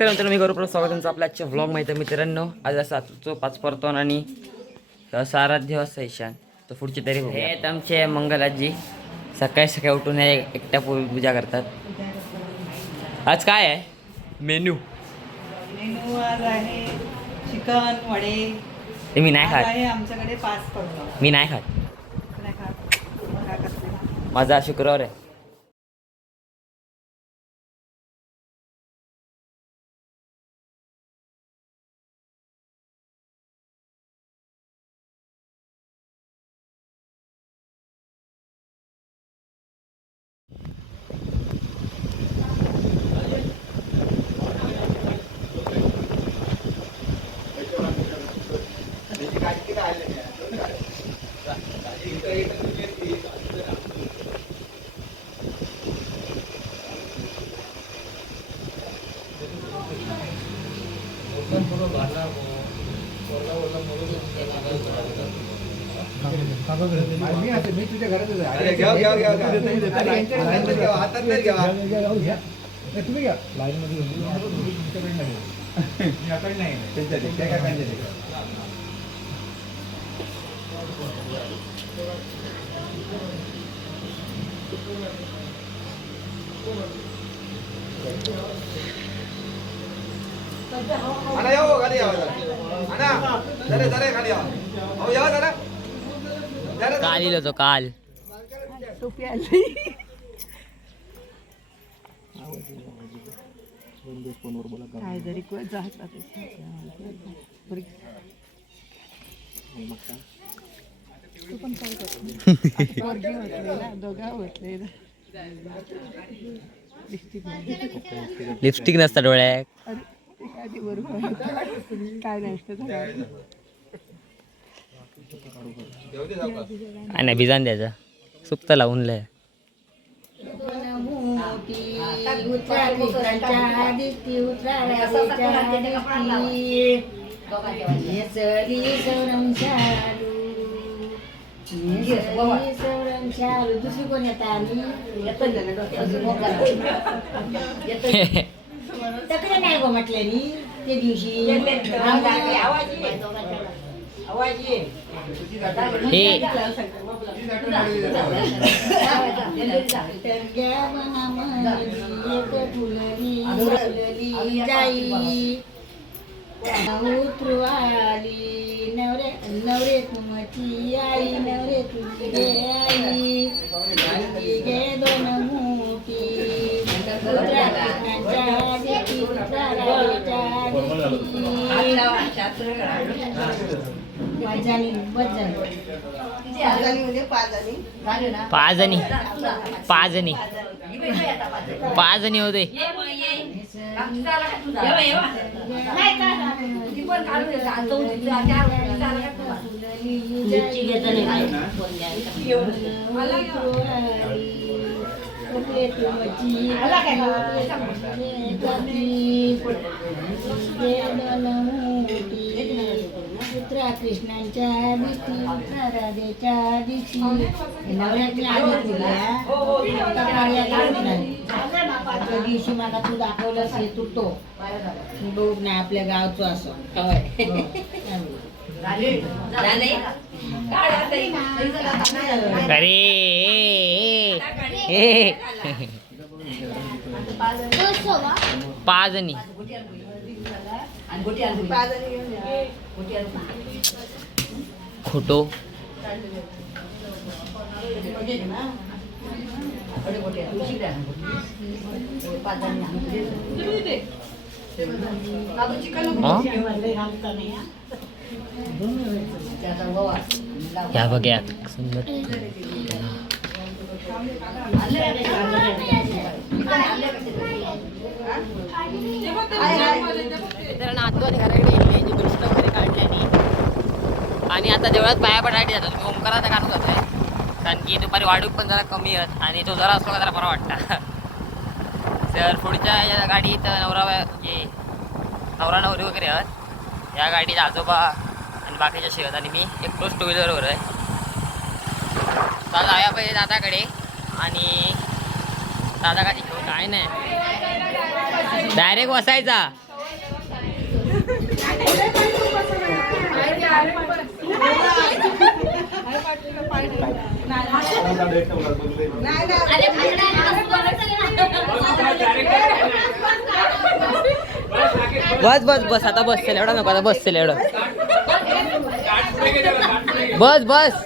नमस्कार मित्रांनो, मी गौरव स्वागत तुमचं आपल्या आजच्या व्लॉग माहिती आहे मित्रांनो. आज असा तो 5 परतोन आणि आराध्य असा ईशान तर पुढची तरी बघूया. हे आमचे मंगलाजी सकाळी सकाळी उठून एकट्या पूजा करतात. आज काय आहे मेनू? मेनू आज आहे चिकन वडे. ते मी नाही खात. आहे आमच्याकडे 5 परतोन. मी नाही खात. नाही खात. माझा शुक्रवार आहे. मी तुझ्या घरातच तुम्ही घ्या लाईन मध्ये नाही. ana yawo kali yawo ana dare dare kali yawo aw yawo dare dare काल इलो तो काल टोपी आली. काय जरी कोण जात तू पण काय करतो? दोघा होतले लिपस्टिक नसतं डोळ्यात. अरे एखादी बरोबर काय नसतं. आणि भिजान द्यायचा सुप्त लावून लय. दुसरी कोण येत तकडे नाही गो म्हटल्यानी ते दिवशी उतरवाली नवरे नवरे तुमची आई नवरे तुझी गे आई गे दोन मोठी पाच जणी होते. पुत्रा कृष्णांच्या दिवशी पुत्रा राधेच्या दिवशी त्या दिवशी मला तू दाखवलंस हे तुटतो बघ नाही आपल्या गावचं असं अरे पाच जणी खोटो या बघ्या सुंदर आणि आता देवळात पाया पडायला जातो. तुम्ही ओंकाराचा गाणं जातोय कारण की दुपारी वाढूक पण जरा कमी आहेत आणि तो जरा असतो का जरा बरा वाटता. तर पुढच्या या गाडीत नवरा म्हणजे नवरा नवरी वगैरे आहेत. या गाडीत आजोबा आणि बाकीच्या शिवत आणि मी एकटोच 2 व्हीलरवर आहे. तर जाऊया पाहिजे दादाकडे आणि दादा का घेऊन काय नाही डायरेक्ट बसायचा. बस बस बस आता बस चल एवढा नको आता बस चल एवढं बस बस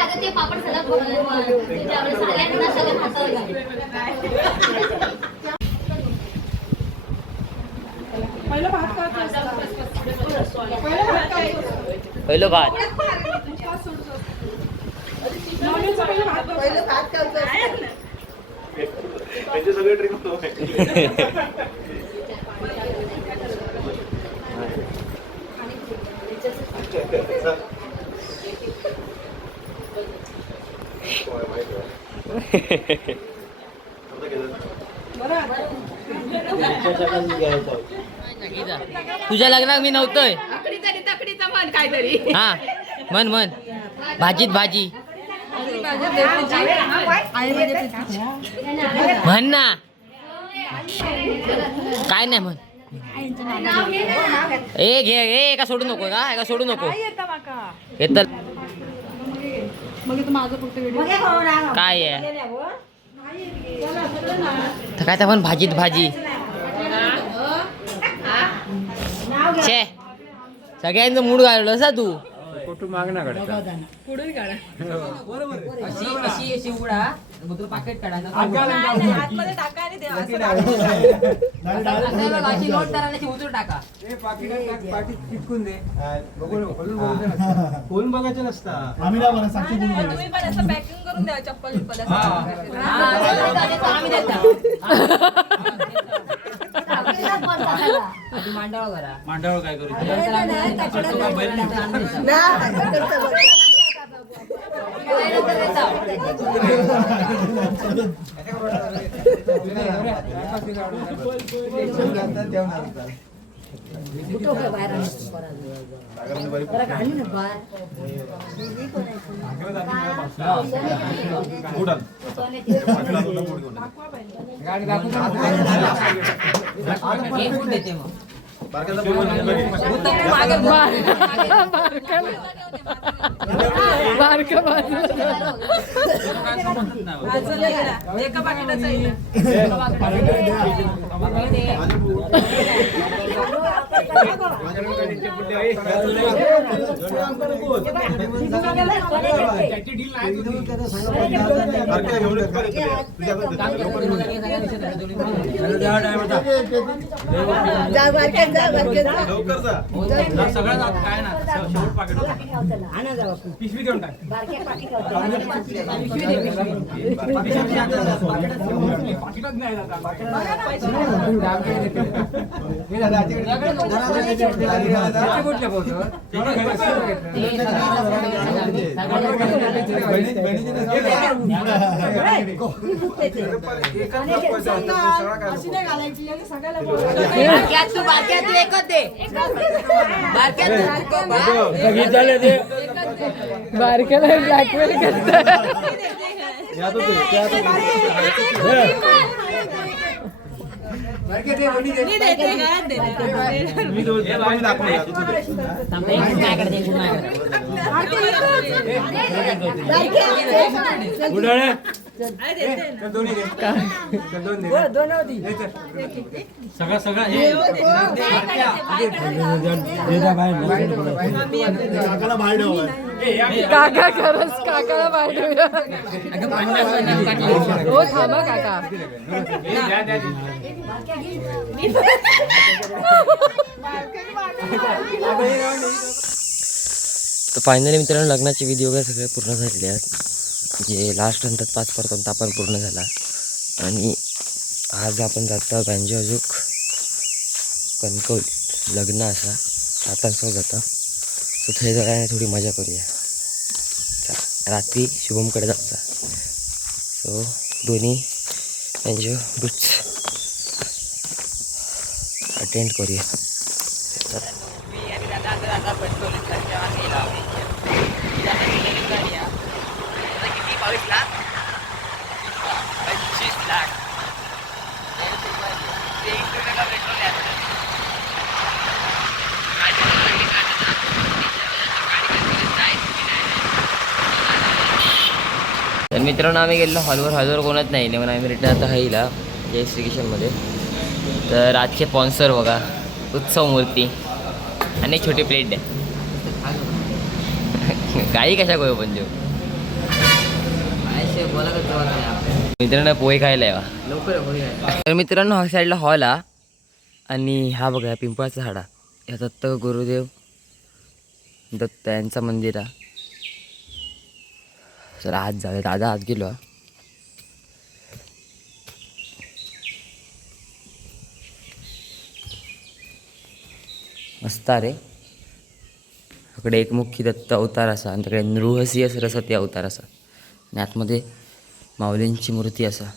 आता ते पापड पहिलं भात सगळे ट्रिक तुझ्या लग्नात मी नव्हतोय हा म्हण म्हण भाजीत भाजी म्हण ना काय नाही म्हण ए घे ए का सोडू नको का सोडू नको येत काय आहे तर काय पण भाजीत भाजी छे सगळ्यांचं मूड घालवलं सा तू कुठून मागणं काढता अशी अशी उडा पाकिट काढा उचलून टाका चिटकून दे कोण बघायचं नसता आम्ही ना मला साक्षी पॅकिंग करून द्या चप्पल मांडावं करा मांडावर काय करू देते मग एका पाकिटाचा पिशवी देऊन टाक पाकिटात नाही बारक्याला ब्लॅकमेल करतात सगळं सगळं काका खरंच काकाला पाठवूया हो थांबा काका तर फायनली मित्रांनो लग्नाचे व्हिडिओ वगैरे सगळे पूर्ण झालेले आहेत जे लास्ट नंतर 5 पर्यंत आपण पूर्ण झाला आणि आज आपण जातो गांजे अजूक कणकवली लग्न असा सातांसोबत जातं सो थंय जायला थोडी मजा करूया रात्री शुभमकडे जायचा सो दोन्ही म्हणजे बुच अटेंड करूया. किती 22 लाख 25 लाख तर मित्रांनो आम्ही गेलो हॉलवर कोणच नाही म्हणून आम्ही रिटर्न आता हाईला जय श्रीकिशनमध्ये. तर आजचे स्पॉन्सर बघा उत्सव मूर्ती आणि एक छोटी प्लेट द्या. काही कशा गोय पण जेव मित्रांनो पोहे खायला यावा लवकर. तर मित्रांनो हा साईडला हॉल हा आणि हा बघा पिंपळाचा झाडा या दत्त गुरुदेव दत्त यांचं मंदिर आहे. तर आज जाऊया दादा आज गेलो. मस्त रे. इकडे एक मुख्य दत्त अवतार असा आणि तिकडे नृहसिंह सरस्वती अवतार असा आणि आतमध्ये माऊलींची मूर्ती असा.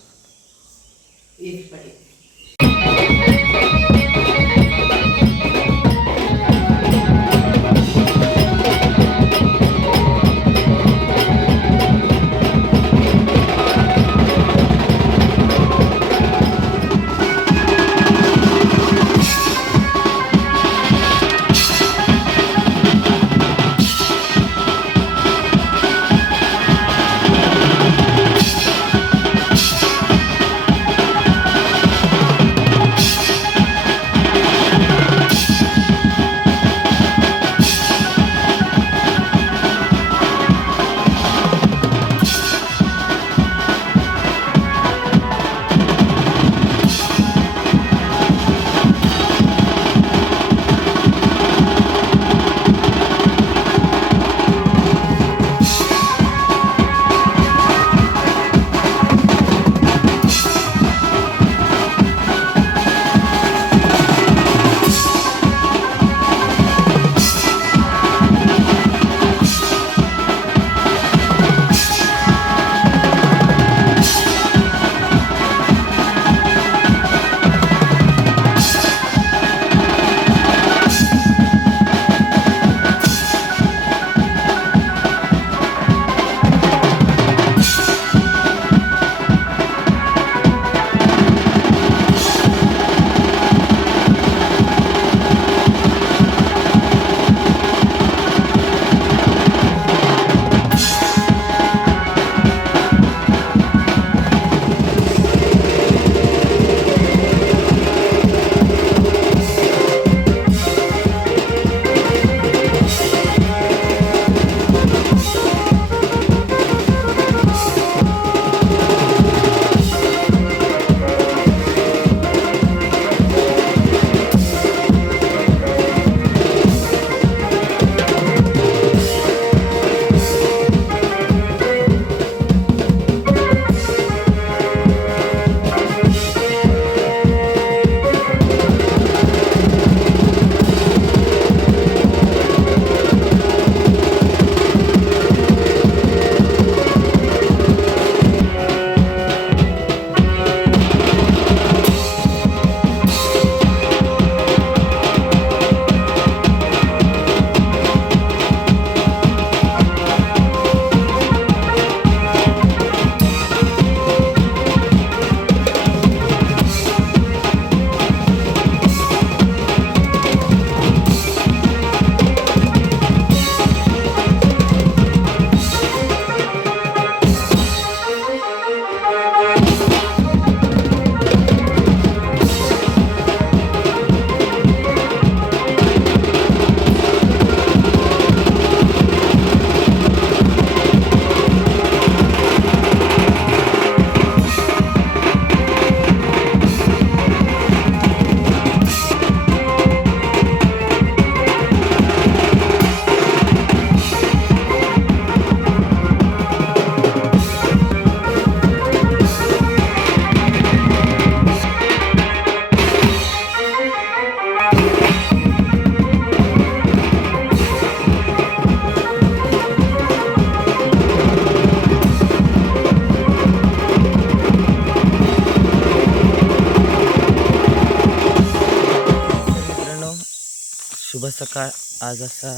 शुभ सकाळ. आज असा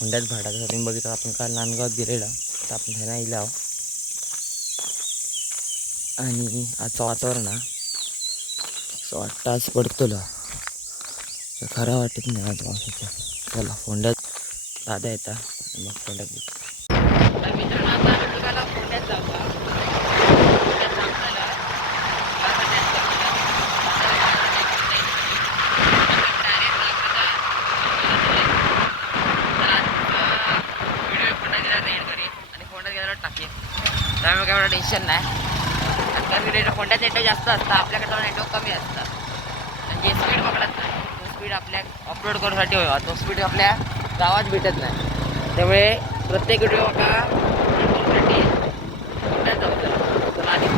हुंड्यात भाडाचा तुम्ही बघितलं. आपण काल नांदगावात गेलेला तर आपण ह्याला इला आणि आजचं वातावरण असं वाटतं आज पडतोला तर खरं वाटत नाही आज पावसाचं. चला फोंड्यात दादा येतात मग फोंड्यात भेटू. तर मित्रांनो आता आम्ही निघालो फोंड्यात जाऊ. त्यामुळे काय एवढं टेन्शन नाही. कारण फोंड्यात नेटवर्क जास्त असतं, आपल्याकडे थोडं नेटवर्क कमी असतं. आणि जे स्पीड पकडत नाही तो स्पीड आपल्या अपलोड करूसाठी हवा, तो स्पीड आपल्या गावात भेटत नाही. त्यामुळे प्रत्येक व्हिडिओ का फोंड्यात जाऊ. चला आधी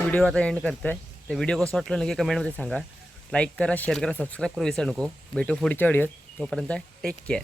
व्हिडिओ आता एंड करतोय. तर व्हिडिओ कसं वाटलं नक्की कमेंटमध्ये सांगा. लाईक करा, शेअर करा, सबस्क्राईब करू विसरू नको. भेटू पुढच्या व्हिडिओत. तोपर्यंत टेक केअर.